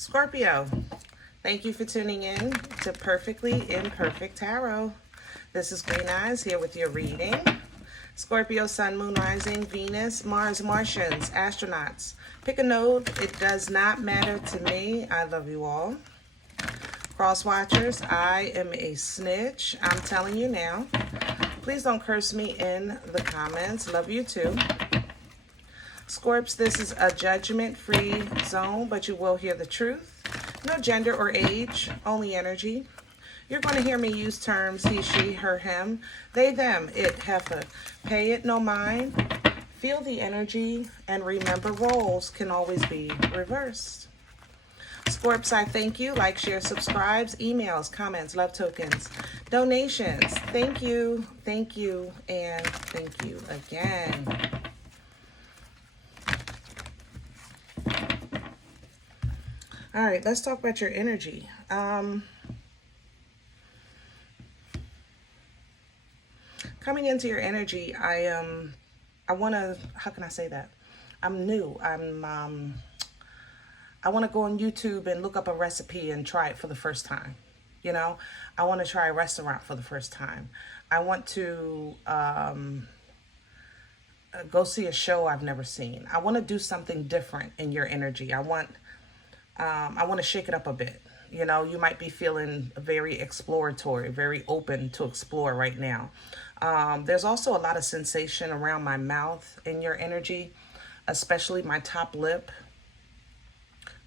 Scorpio, thank you for tuning in to Perfectly Imperfect Tarot. This is Green Eyes here with your reading. Scorpio, Sun, Moon, Rising, Venus, Mars, Martians, astronauts. Pick a node. It does not matter to me. I love you all. Cross watchers, I am a snitch. I'm telling you now. Please don't curse me in the comments. Love you too. Scorps, this is a judgment-free zone, but you will hear the truth. No gender or age, only energy. You're going to hear me use terms he, she, her, him, they, them, it, heifer. Pay it no mind. Feel the energy, and remember roles can always be reversed. Scorps, I thank you. Like, share, subscribes, emails, comments, love tokens, donations. Thank you, and thank you again. All right, let's talk about your energy. Coming into your energy, I want to, how can I say that? I'm new. I want to go on YouTube and look up a recipe and try it for the first time. You know, I want to try a restaurant for the first time. I want to go see a show I've never seen. I want to do something different in your energy. I want to shake it up a bit. You know, you might be feeling very exploratory, very open to explore right now. There's also a lot of sensation around my mouth in your energy, especially my top lip.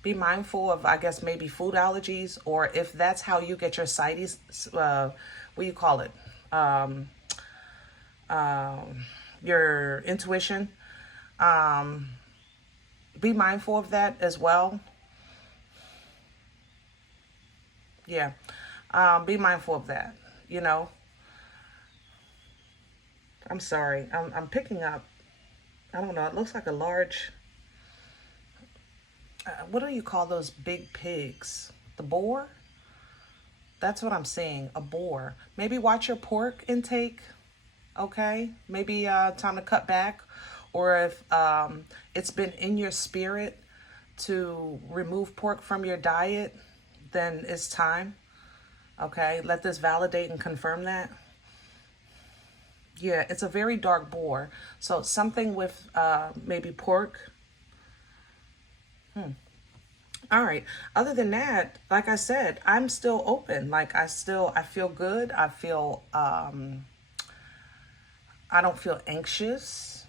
Be mindful of, I guess, maybe food allergies, or if that's how you get your sighties, what do you call it? Your intuition. Be mindful of that as well. Yeah, be mindful of that, you know. I'm sorry, I'm picking up, I don't know, it looks like a large, what do you call those big pigs? The boar? That's what I'm seeing, a boar. Maybe watch your pork intake, okay? Maybe time to cut back, or if it's been in your spirit to remove pork from your diet, then it's time. Okay, let this validate and confirm that. Yeah, it's a very dark boar. So something with maybe pork. All right. Other than that, like I said, I'm still open. Like I feel good. I feel, I don't feel anxious.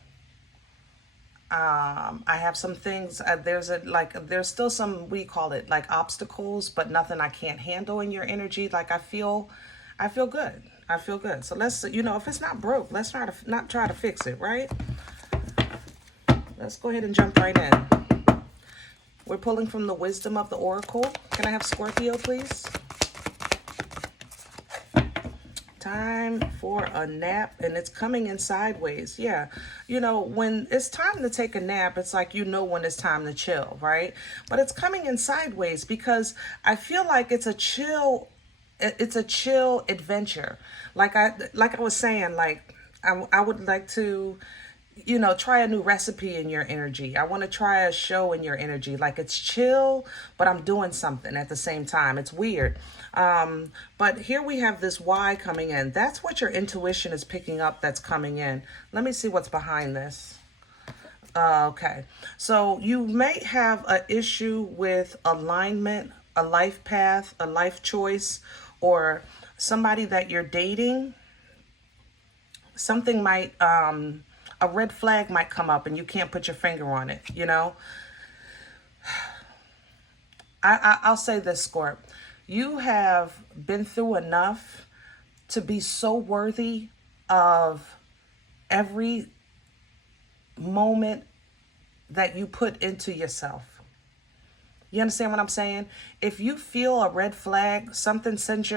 I have some things, there's still some, we call it like obstacles, but nothing I can't handle in your energy. Like I feel good. I feel good. So let's, you know, if it's not broke, let's not try to fix it, right? Let's go ahead and jump right in. We're pulling from the wisdom of the oracle. Can I have Scorpio, please? Time for a nap, and it's coming in sideways. Yeah, you know, when it's time to take a nap, it's like, you know, when it's time to chill, right? But it's coming in sideways because I feel like it's a chill adventure. Like I was saying, like I would like to, you know, try a new recipe in your energy. I want to try a show in your energy. Like it's chill, but I'm doing something at the same time. It's weird. But here we have this why coming in. That's what your intuition is picking up that's coming in. Let me see what's behind this. Okay. So you may have an issue with alignment, a life path, a life choice, or somebody that you're dating. Something might, a red flag might come up and you can't put your finger on it, you know? I'll say this, Scorp. You have been through enough to be so worthy of every moment that you put into yourself. You understand what I'm saying? If you feel a red flag, something sets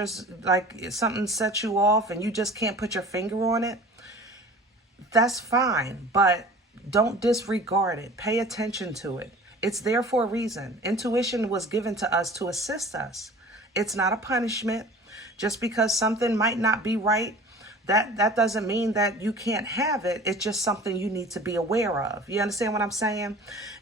you off and you just can't put your finger on it, that's fine, but don't disregard it. Pay attention to it. It's there for a reason. Intuition was given to us to assist us. It's not a punishment. Just because something might not be right that doesn't mean that you can't have it. It's just something you need to be aware of. You understand what I'm saying?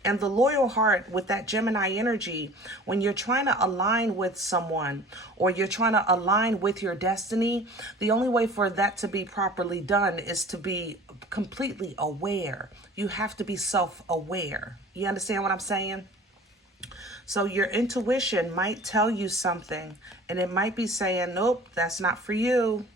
And the loyal heart with that Gemini energy, when you're trying to align with someone or you're trying to align with your destiny, the only way for that to be properly done is to be completely aware. You have to be self-aware. You understand what I'm saying? So your intuition might tell you something, and it might be saying, nope, that's not for you.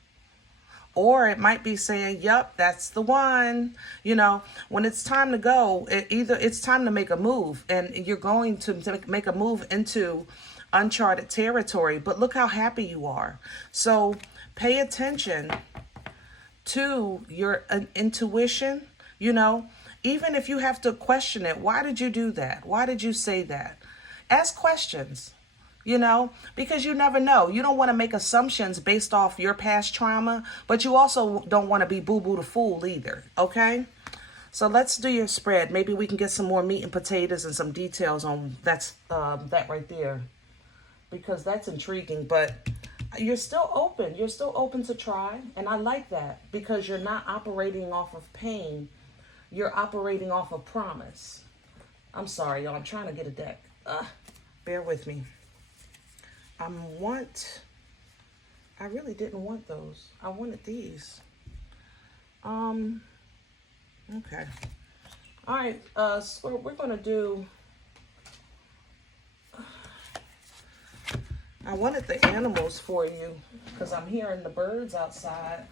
Or it might be saying, yep, that's the one. You know, when it's time to go, either it's time to make a move, and you're going to make a move into uncharted territory. But look how happy you are. So pay attention to your intuition, you know, even if you have to question it. Why did you do that? Why did you say that? Ask questions, you know, because you never know. You don't want to make assumptions based off your past trauma, but you also don't want to be boo-boo the fool either, okay? So let's do your spread. Maybe we can get some more meat and potatoes and some details on that right there, because that's intriguing. But you're still open. You're still open to try, and I like that, because you're not operating off of pain. You're operating off of promise. I'm sorry, y'all. I'm trying to get a deck. Bear with me. I really didn't want those. I wanted these. Okay. All right, so we're going to do, I wanted the animals for you because I'm hearing the birds outside.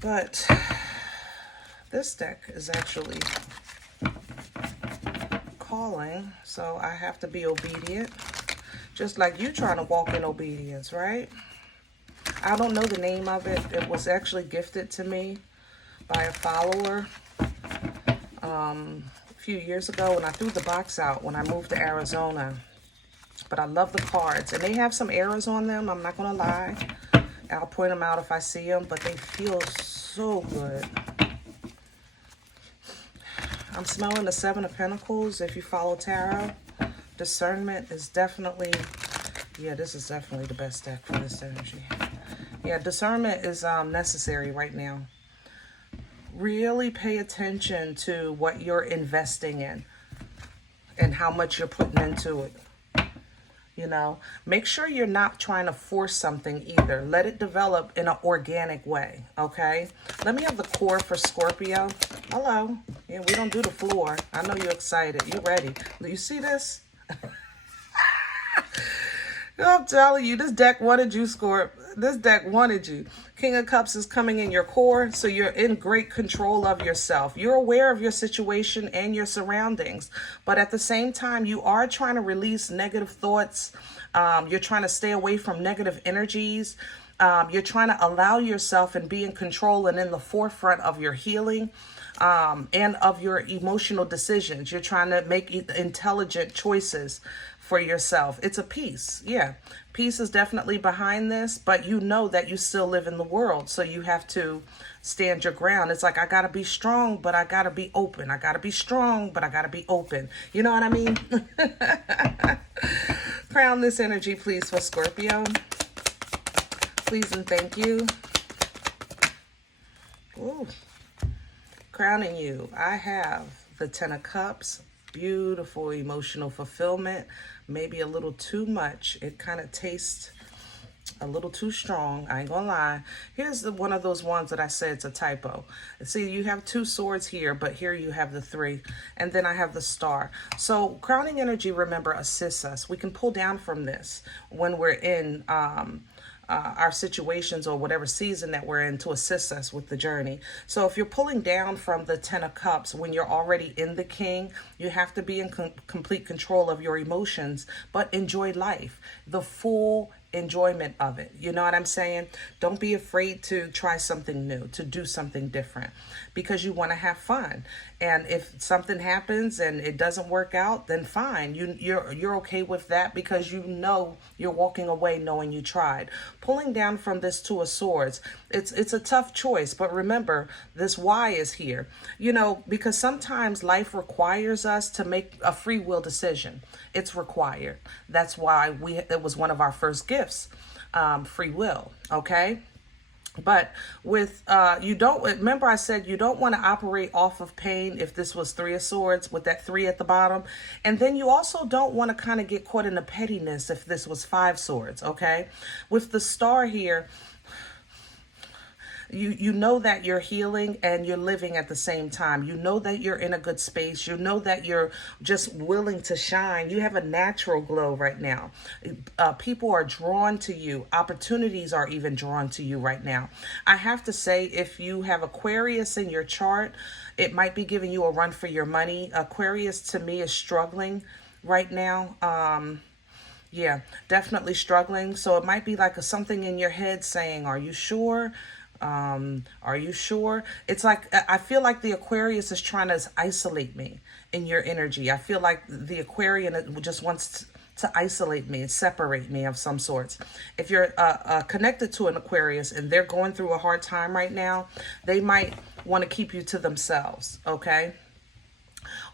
But this deck is actually calling, so I have to be obedient, just like you trying to walk in obedience, right? I don't know the name of it. It was actually gifted to me by a follower a few years ago when I threw the box out when I moved to Arizona. But I love the cards, and they have some errors on them, I'm not gonna lie. I'll point them out if I see them, but they feel so good. I'm smelling the Seven of Pentacles. If you follow tarot, discernment is definitely, yeah, this is definitely the best deck for this energy. Yeah, discernment is necessary right now. Really pay attention to what you're investing in and how much you're putting into it. You know, make sure you're not trying to force something either. Let it develop in an organic way, okay? Let me have the core for Scorpio. Hello. Yeah, we don't do the floor. I know you're excited. You're ready. You see this? I'm telling you, this deck wanted you, Scorp. This deck wanted you. King of Cups is coming in your core, so you're in great control of yourself. You're aware of your situation and your surroundings, but at the same time, you are trying to release negative thoughts. You're trying to stay away from negative energies. You're trying to allow yourself and be in control and in the forefront of your healing. And of your emotional decisions. You're trying to make intelligent choices for yourself. It's a peace. Yeah. Peace is definitely behind this, but you know that you still live in the world. So you have to stand your ground. It's like, I got to be strong, but I got to be open. I got to be strong, but I got to be open. You know what I mean? Crown this energy, please, for Scorpio. Please and thank you. Ooh. Crowning you, I have the Ten of Cups. Beautiful emotional fulfillment. Maybe a little too much. It kind of tastes a little too strong. I ain't gonna lie. Here's one of those ones that I said it's a typo. See, you have two swords here, but here you have the three. And then I have the star. So crowning energy, remember, assists us. We can pull down from this when we're in our situations or whatever season that we're in to assist us with the journey. So if you're pulling down from the Ten of Cups when you're already in the King, you have to be in complete control of your emotions, but enjoy life, the full enjoyment of it. You know what I'm saying? Don't be afraid to try something new, to do something different, because you want to have fun. And if something happens and it doesn't work out, then fine. You're okay with that, because you know you're walking away knowing you tried. Pulling down from this Two of Swords, it's a tough choice, but remember, this why is here. You know, because sometimes life requires us to make a free will decision. It's required. That's why it was one of our first gifts, free will, okay? But with, you don't, remember I said you don't want to operate off of pain if this was Three of Swords with that 3 at the bottom. And then you also don't want to kind of get caught in the pettiness if this was 5 swords, okay? With the Star here, you know that you're healing and you're living at the same time. You know that you're in a good space. You know that you're just willing to shine. You have a natural glow right now. People are drawn to you. Opportunities are even drawn to you right now. I have to say, if you have Aquarius in your chart, it might be giving you a run for your money. Aquarius to me is struggling right now. Yeah, definitely struggling. So it might be like something in your head saying, are you sure? Are you sure? It's like, I feel like the Aquarius is trying to isolate me in your energy. I feel like the Aquarian just wants to isolate me and separate me of some sorts. If you're connected to an Aquarius and they're going through a hard time right now, they might want to keep you to themselves, okay?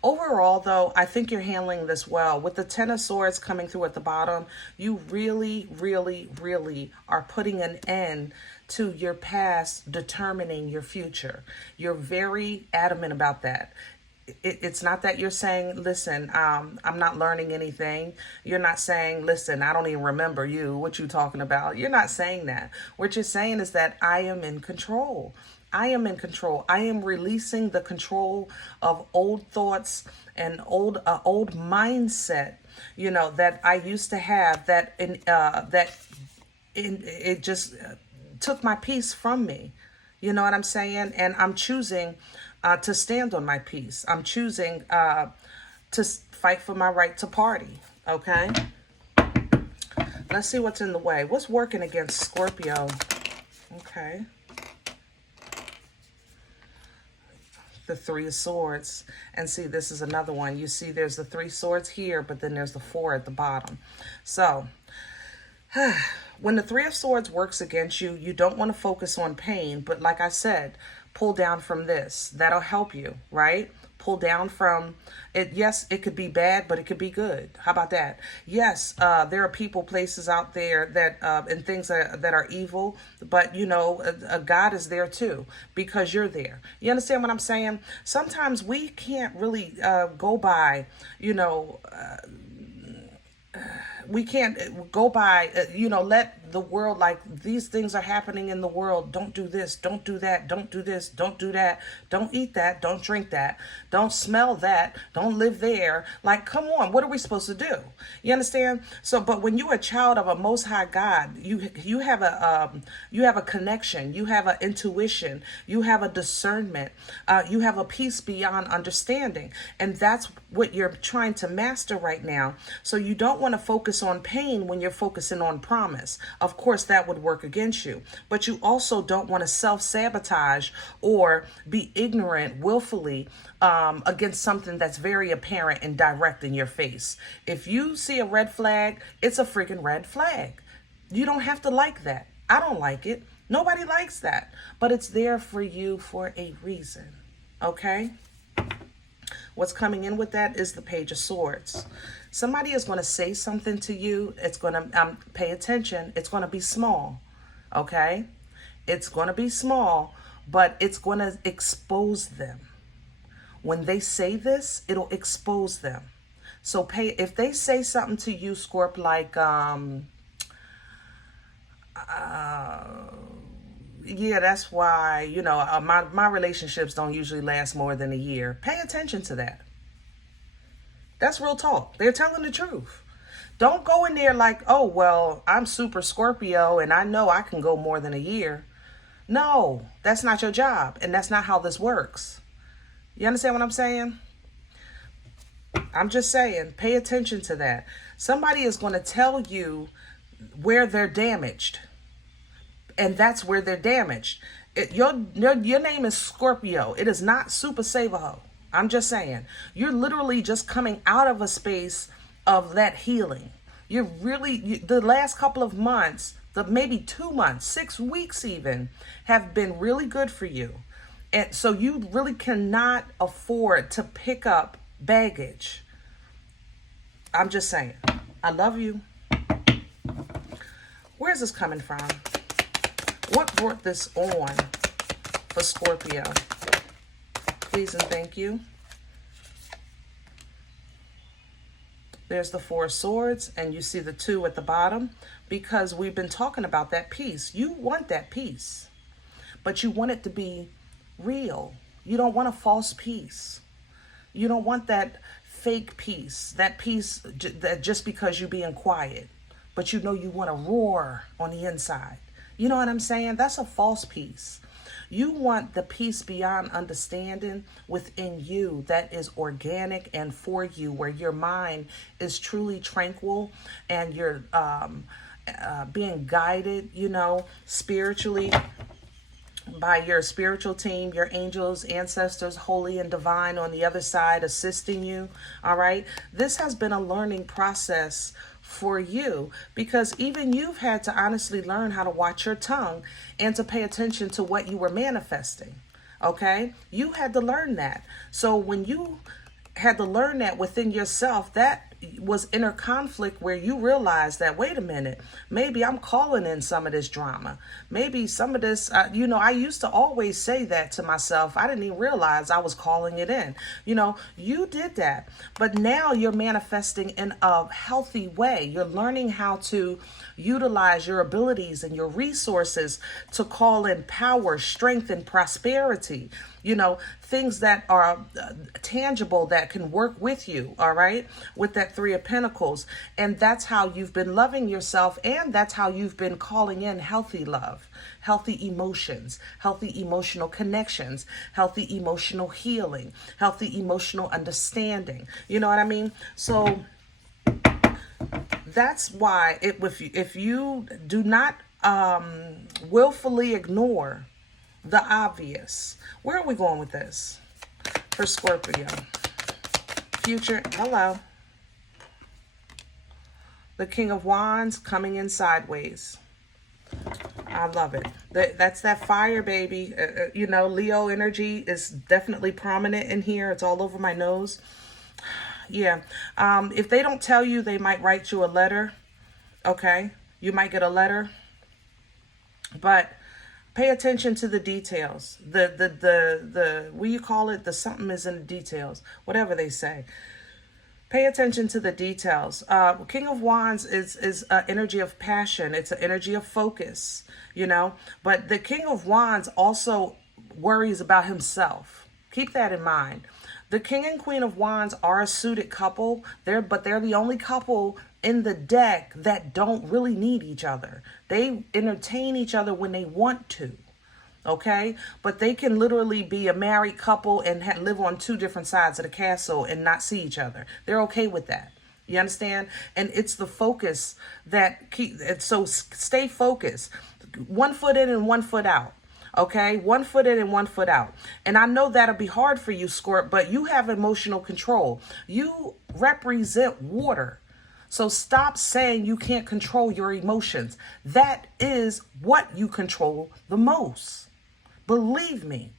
Overall, though, I think you're handling this well. With the 10 of Swords coming through at the bottom, you really, really, really are putting an end to your past determining your future. You're very adamant about that. It's not that you're saying, listen, I'm not learning anything. You're not saying, listen, I don't even remember you. What you talking about? You're not saying that. What you're saying is that I am in control. I am in control. I am releasing the control of old thoughts and old mindset, you know, that I used to have, it just took my peace from me. You know what I'm saying? And I'm choosing to stand on my peace. I'm choosing to fight for my right to party. Okay? Let's see what's in the way. What's working against Scorpio? Okay. The 3 of Swords. And see, this is another one. You see there's the 3 swords here, but then there's the 4 at the bottom. So, when the 3 of Swords works against you, you don't want to focus on pain. But like I said, pull down from this. That'll help you, right? Pull down from it. Yes, it could be bad, but it could be good. How about that? Yes, there are people, places out there that and things that are evil, but you know, God is there too because you're there. You understand what I'm saying? Sometimes we can't really go by, you know. We can't go by, you know, let the world, like, these things are happening in the world. Don't do this. Don't do that. Don't do this. Don't do that. Don't eat that. Don't drink that. Don't smell that. Don't live there. Like, come on. What are we supposed to do? You understand? So, but when you're a child of a Most High God, you have a connection. You have an intuition. You have a discernment. You have a peace beyond understanding. And that's what you're trying to master right now. So you don't want to focus on pain when you're focusing on promise. Of course, that would work against you. But you also don't want to self-sabotage or be ignorant willfully against something that's very apparent and direct in your face. If you see a red flag, it's a freaking red flag. You don't have to like that. I don't like it. Nobody likes that. But it's there for you for a reason. Okay? What's coming in with that is the Page of Swords. Somebody is going to say something to you. It's going to, pay attention. It's going to be small. Okay? It's going to be small, but it's going to expose them. When they say this, it'll expose them. So if they say something to you, Scorp, like, yeah, that's why, you know, my relationships don't usually last more than a year. Pay attention to that. That's real talk. They're telling the truth. Don't go in there like, oh, well, I'm super Scorpio and I know I can go more than a year. No, that's not your job. And that's not how this works. You understand what I'm saying? I'm just saying, pay attention to that. Somebody is going to tell you where they're damaged. And that's where they're damaged. Your name is Scorpio. It is not Super Savaho. I'm just saying. You're literally just coming out of a space of that healing. You're really, the last couple of months, maybe 2 months, 6 weeks even, have been really good for you. And so you really cannot afford to pick up baggage. I'm just saying. I love you. Where's this coming from? What brought this on for Scorpio? Please and thank you. There's the Four of Swords, and you see the 2 at the bottom, because we've been talking about that peace. You want that peace, but you want it to be real. You don't want a false peace. You don't want that fake peace, that peace that just because you're being quiet, but you know you want to roar on the inside. You know what I'm saying? That's a false peace. You want the peace beyond understanding within you that is organic and for you, where your mind is truly tranquil and you're being guided, you know, spiritually by your spiritual team, your angels, ancestors, holy and divine on the other side assisting you. All right. This has been a learning process for you, because even you've had to honestly learn how to watch your tongue and to pay attention to what you were manifesting. Okay. You had to learn that. So when you had to learn that within yourself, that was inner conflict, where you realize that, wait a minute, maybe I'm calling in some of this drama. Maybe some of this, you know, I used to always say that to myself. I didn't even realize I was calling it in. You know, you did that, but now you're manifesting in a healthy way. You're learning how to utilize your abilities and your resources to call in power, strength, and prosperity. You know, things that are tangible that can work with you, all right, with that 3 of Pentacles. And that's how you've been loving yourself, and that's how you've been calling in healthy love, healthy emotions, healthy emotional connections, healthy emotional healing, healthy emotional understanding. You know what I mean? So that's why if you do not willfully ignore the obvious. Where are we going with this for Scorpio? Future, hello. The King of Wands coming in sideways. I love it. That's that fire, baby. You know, Leo energy is definitely prominent in here. It's all over my nose. Yeah. If they don't tell you, they might write you a letter. Okay. You might get a letter. But pay attention to the details. What do you call it? The something is in the details. Whatever they say. Pay attention to the details. King of Wands is an energy of passion. It's an energy of focus, you know. But the King of Wands also worries about himself. Keep that in mind. The King and Queen of Wands are a suited couple. But they're the only couple in the deck that don't really need each other. They entertain each other when they want to. Okay, but they can literally be a married couple and live on 2 different sides of the castle and not see each other. They're okay with that. You understand? And it's the focus that so stay focused. 1 foot in and 1 foot out. Okay, 1 foot in and 1 foot out. And I know that'll be hard for you, Scorp, but you have emotional control. You represent water. So stop saying you can't control your emotions. That is what you control the most. Believe me.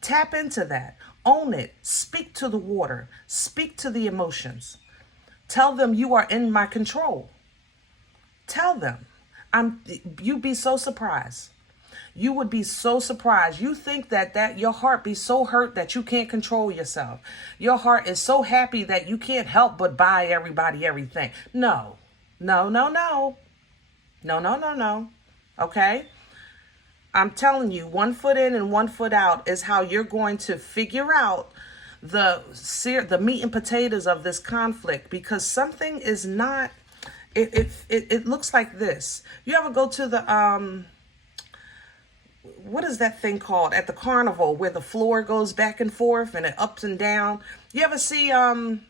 Tap into that. Own it. Speak to the water. Speak to the emotions. Tell them you are in my control. Tell them. You'd be so surprised. You would be so surprised. You think that your heart be so hurt that you can't control yourself. Your heart is so happy that you can't help but buy everybody everything. No. No, no, no. No, no, no, no. Okay? I'm telling you, 1 foot in and 1 foot out is how you're going to figure out the meat and potatoes of this conflict, because something is not, it looks like this. You ever go to the, what is that thing called at the carnival where the floor goes back and forth and it ups and down? You ever see, John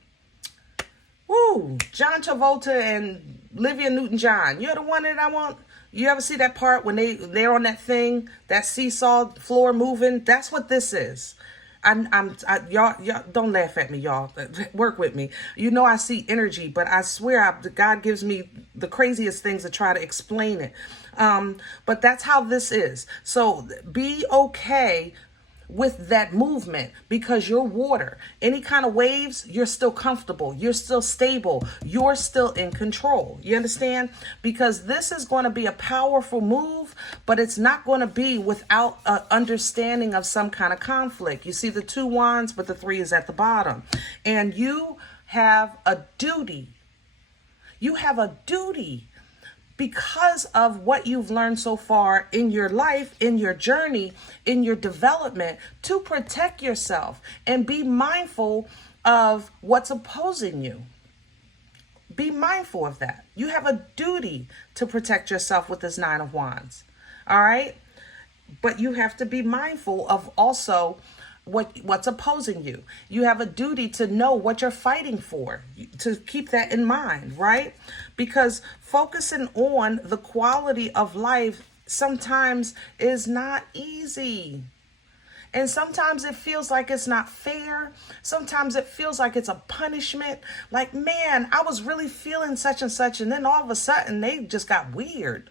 Travolta and Olivia Newton-John? You're the one that I want. You ever see that part when they're on that thing, that seesaw floor moving? That's what this is. Y'all don't laugh at me, y'all. Work with me. You know I see energy, but I swear God gives me the craziest things to try to explain it. But that's how this is. So be okay with that movement because you're water. Any kind of waves, you're still comfortable. You're still stable. You're still in control. You understand? Because this is going to be a powerful move, but it's not going to be without an understanding of some kind of conflict. You see the 2 wands, but the 3 is at the bottom. And you have a duty. You have a duty because of what you've learned so far in your life, in your journey, in your development, to protect yourself and be mindful of what's opposing you. Be mindful of that. You have a duty to protect yourself with this 9 of Wands. All right? But you have to be mindful of also what's opposing you. You have a duty to know what you're fighting for, to keep that in mind, right? Because focusing on the quality of life sometimes is not easy. And sometimes it feels like it's not fair. Sometimes it feels like it's a punishment. Like, man, I was really feeling such and such, and then all of a sudden they just got weird.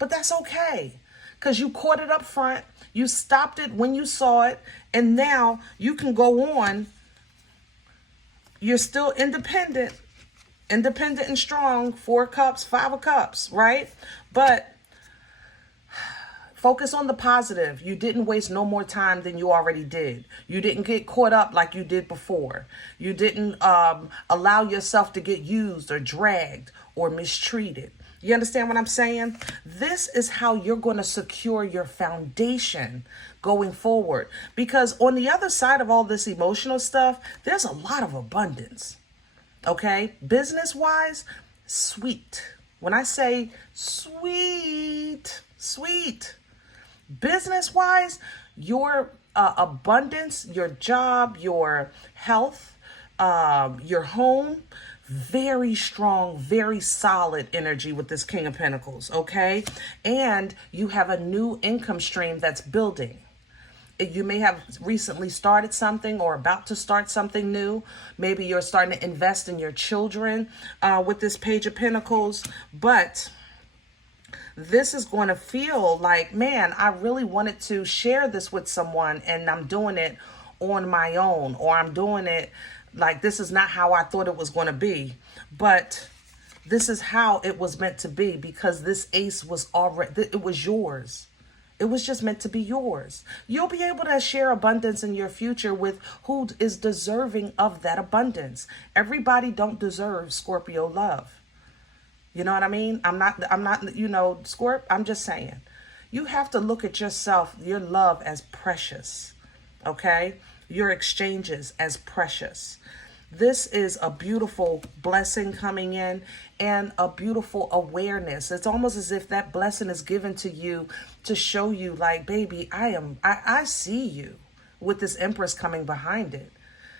But that's okay, because you caught it up front. You stopped it when you saw it, and now you can go on. You're still independent and strong. 4 cups, 5 of cups, right? But focus on the positive. You didn't waste no more time than you already did. You didn't get caught up like you did before. You didn't allow yourself to get used or dragged or mistreated. You understand what I'm saying? This is how you're going to secure your foundation going forward. Because on the other side of all this emotional stuff, there's a lot of abundance. Okay? Business-wise, sweet. When I say sweet, sweet. Business-wise, your abundance, your job, your health, your home, very strong, very solid energy with this King of Pentacles, okay? And you have a new income stream that's building. You may have recently started something or about to start something new. Maybe you're starting to invest in your children with this Page of Pentacles. But this is going to feel like, man, I really wanted to share this with someone and I'm doing it on my own, or I'm doing it like this is not how I thought it was going to be. But this is how it was meant to be, because this ace was already, it was yours. It was just meant to be yours. You'll be able to share abundance in your future with who is deserving of that abundance. Everybody don't deserve Scorpio love. You know what I mean? I'm not, Scorp, I'm just saying. You have to look at yourself, your love as precious, okay? Your exchanges as precious. This is a beautiful blessing coming in and a beautiful awareness. It's almost as if that blessing is given to you to show you like, baby, I see you with this Empress coming behind it.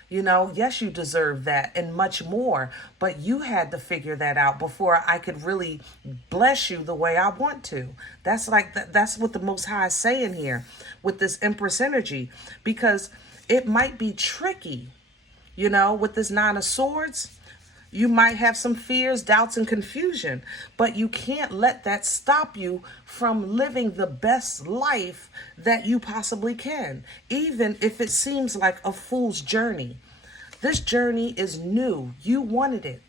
You know, yes, you deserve that and much more, but you had to figure that out before I could really bless you the way I want to. That's like, that's what the Most High is saying here with this Empress energy, because it might be tricky, you know, with this 9 of Swords. You might have some fears, doubts, and confusion, but you can't let that stop you from living the best life that you possibly can, even if it seems like a fool's journey. This journey is new. You wanted it.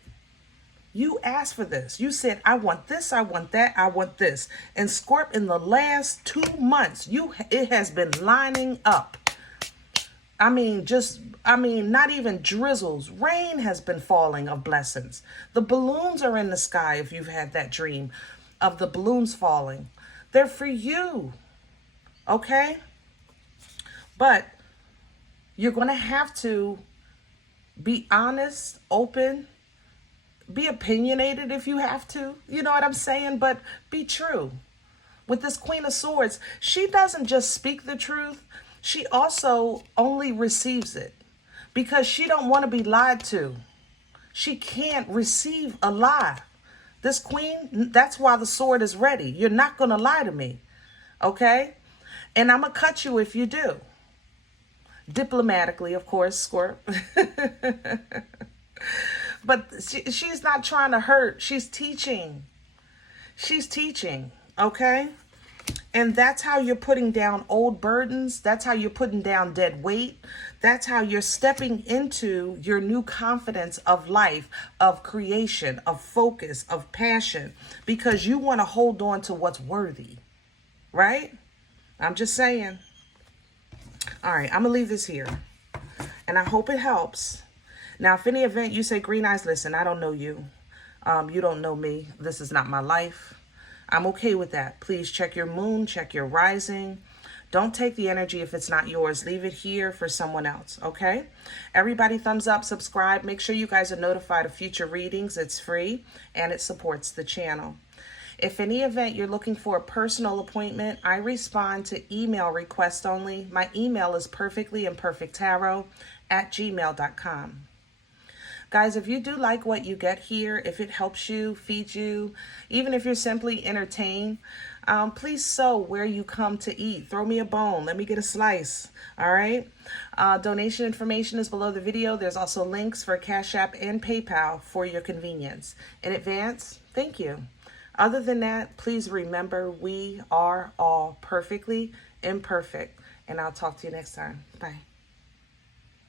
You asked for this. You said, I want this, I want that, I want this. And Scorp, in the last 2 months, it has been lining up. I mean, not even drizzles. Rain has been falling of blessings. The balloons are in the sky if you've had that dream of the balloons falling. They're for you, okay? But you're going to have to be honest, open, be opinionated if you have to. You know what I'm saying? But be true. With this Queen of Swords, she doesn't just speak the truth. She also only receives it because she don't want to be lied to. She can't receive a lie. This queen, that's why the sword is ready. You're not going to lie to me, okay? And I'm going to cut you if you do. Diplomatically, of course, Scorp. But she's not trying to hurt. She's teaching. She's teaching, okay? And that's how you're putting down old burdens. That's how you're putting down dead weight. That's how you're stepping into your new confidence of life, of creation, of focus, of passion, because you want to hold on to what's worthy, right? I'm just saying. All right, I'm going to leave this here, and I hope it helps. Now, if any event you say, Green Eyes, listen, I don't know you. You don't know me. This is not my life. I'm okay with that. Please check your moon, check your rising. Don't take the energy if it's not yours. Leave it here for someone else, okay? Everybody thumbs up, subscribe. Make sure you guys are notified of future readings. It's free, and it supports the channel. If any event you're looking for a personal appointment, I respond to email requests only. My email is perfectlyimperfecttarot@gmail.com. Guys, if you do like what you get here, if it helps you, feeds you, even if you're simply entertained, please sow where you come to eat. Throw me a bone. Let me get a slice. All right? Donation information is below the video. There's also links for CashApp and PayPal for your convenience. In advance, thank you. Other than that, please remember we are all perfectly imperfect. And I'll talk to you next time. Bye.